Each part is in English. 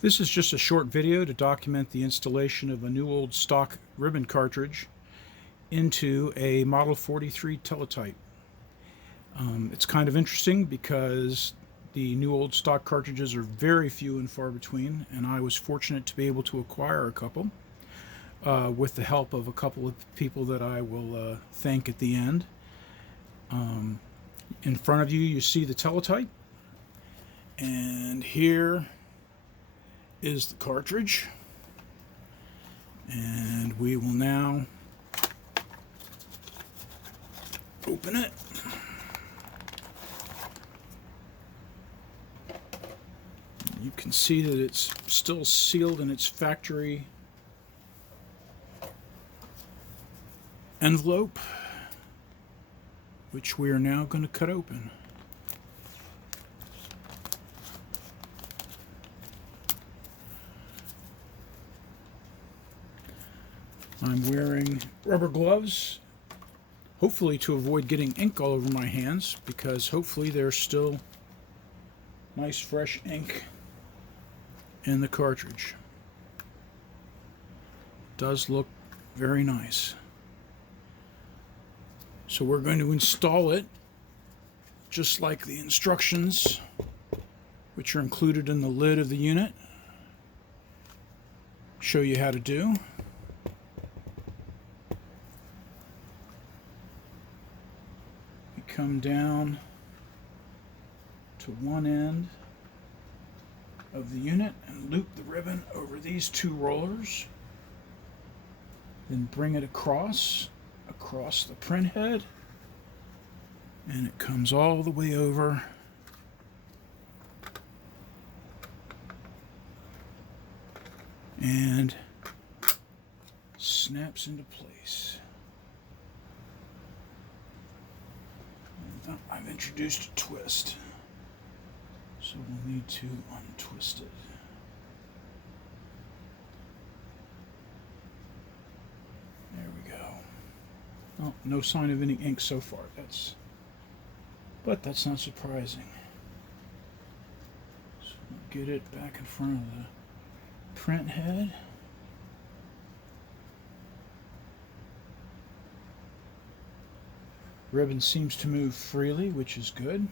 This is just a short video to document the installation of a new old stock ribbon cartridge into a Model 43 Teletype. It's kind of interesting because the new old stock cartridges are very few and far between, and I was fortunate to be able to acquire a couple with the help of a couple of people that I will thank at the end. In front of you, you see the Teletype, and here is the cartridge, and we will now open it. You can see that it's still sealed in its factory envelope, which we are now going to cut open. I'm wearing rubber gloves, hopefully to avoid getting ink all over my hands, because hopefully there's still nice fresh ink in the cartridge. It does look very nice. So we're going to install it just like the instructions, which are included in the lid of the unit, show you how to do. We come down to one end of the unit and loop the ribbon over these two rollers, then bring it across the print head, and it comes all the way over and snaps into place. And I've introduced a twist, so we'll need to untwist it. There we go. Oh, no sign of any ink so far. But that's not surprising. So we'll get it back in front of the print head. Ribbon seems to move freely, which is good.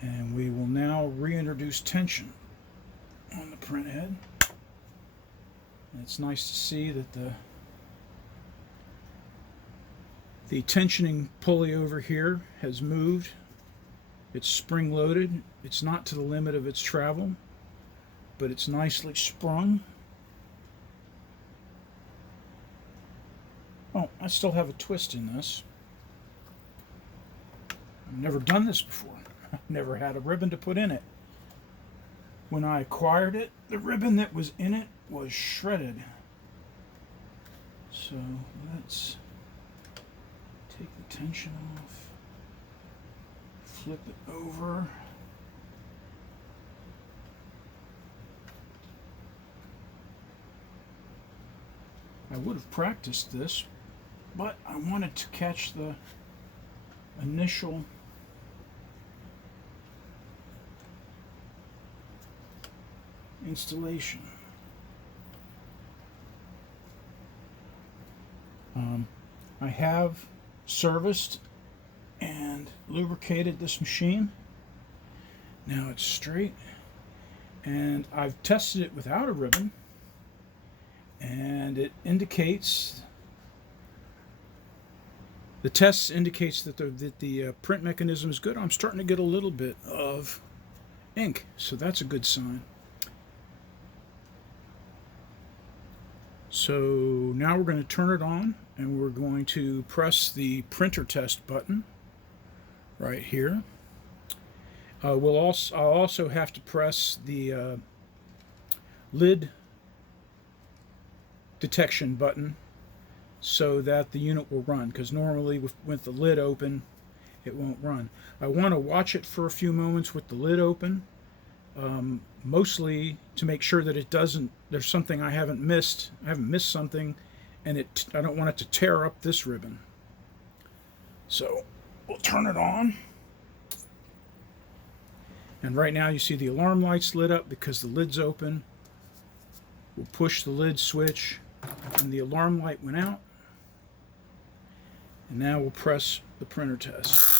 And we will now reintroduce tension on the print head. And it's nice to see that the tensioning pulley over here has moved. It's spring loaded. It's not to the limit of its travel, but it's nicely sprung. Oh, I still have a twist in this. I've never done this before. I've never had a ribbon to put in it. When I acquired it, the ribbon that was in it was shredded. So let's take the tension off, flip it over. I would have practiced this, but I wanted to catch the initial installation. I have serviced and lubricated this machine. Now it's straight, and I've tested it without a ribbon, and it indicates, the test indicates that the print mechanism is good. I'm starting to get a little bit of ink, so that's a good sign. So now we're going to turn it on, and we're going to press the printer test button right here. I'll also have to press the lid detection button so that the unit will run, because normally with the lid open it won't run. I want to watch it for a few moments with the lid open, mostly to make sure that it doesn't, there's something I haven't missed something, and I don't want it to tear up this ribbon. So we'll turn it on, And right now you see the alarm lights lit up because the lid's open. We'll push the lid switch and the alarm light went out. And now we'll press the printer test.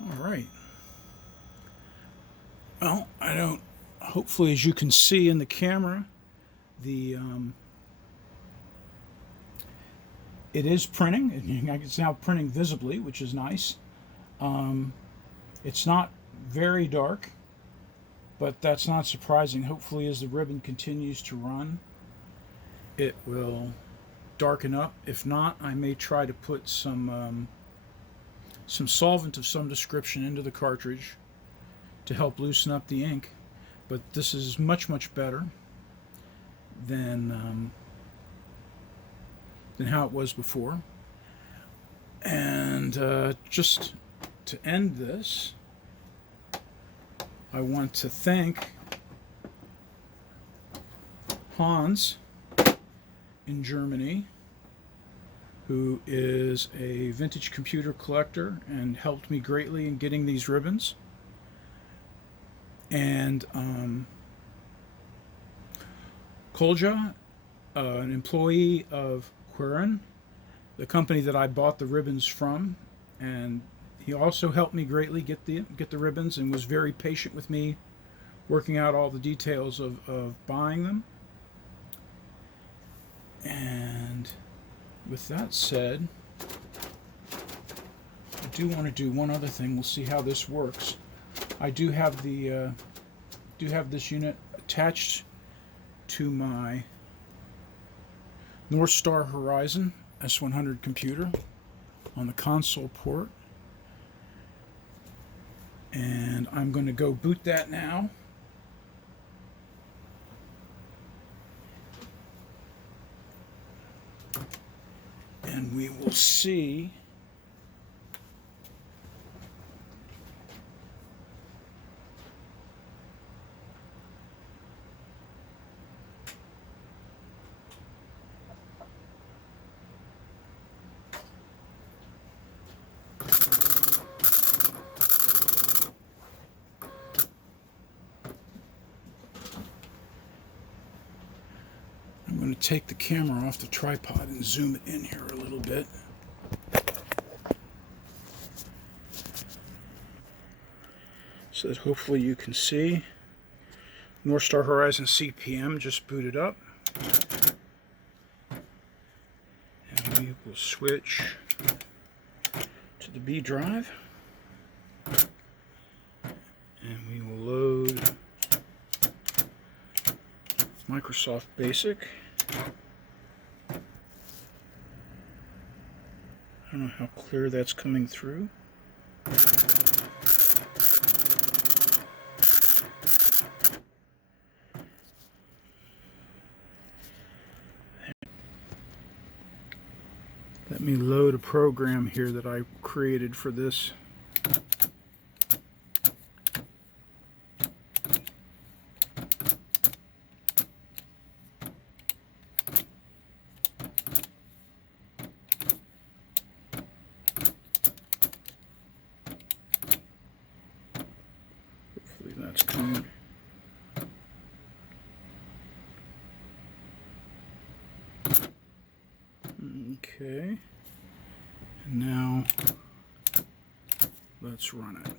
All right. Well, hopefully as you can see in the camera, it is printing. It's now printing visibly, which is nice. It's not very dark, but that's not surprising. Hopefully as the ribbon continues to run, it will darken up. If not, I may try to put some solvent of some description into the cartridge to help loosen up the ink. But this is much, much better than how it was before. And just to end this, I want to thank Hans in Germany, who is a vintage computer collector and helped me greatly in getting these ribbons. And Kolja, an employee of Quirin, the company that I bought the ribbons from, and he also helped me greatly get the ribbons and was very patient with me working out all the details of buying them. And with that said, I do want to do one other thing. We'll see how this works. I do have this unit attached to my North Star Horizon S100 computer on the console port, and I'm going to go boot that now. And we will see I'm going to take the camera off the tripod and zoom it in here a little bit. So that hopefully you can see. North Star Horizon CPM just booted up. And we will switch to the B drive. And we will load Microsoft Basic. I don't know how clear that's coming through. Let me load a program here that I created for this. Hopefully that's coming. Okay, and now let's run it.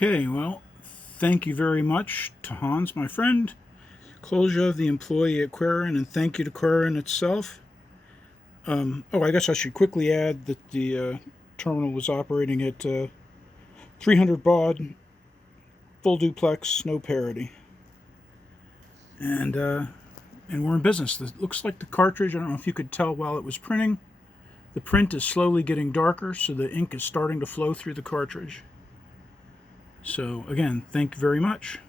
Okay, well, thank you very much to Hans, my friend. Closure of the employee at Querin, and thank you to Querin itself. Oh, I guess I should quickly add that the terminal was operating at 300 baud, full duplex, no parity. And we're in business. It looks like the cartridge, I don't know if you could tell while it was printing, the print is slowly getting darker, so the ink is starting to flow through the cartridge. So again, thank you very much.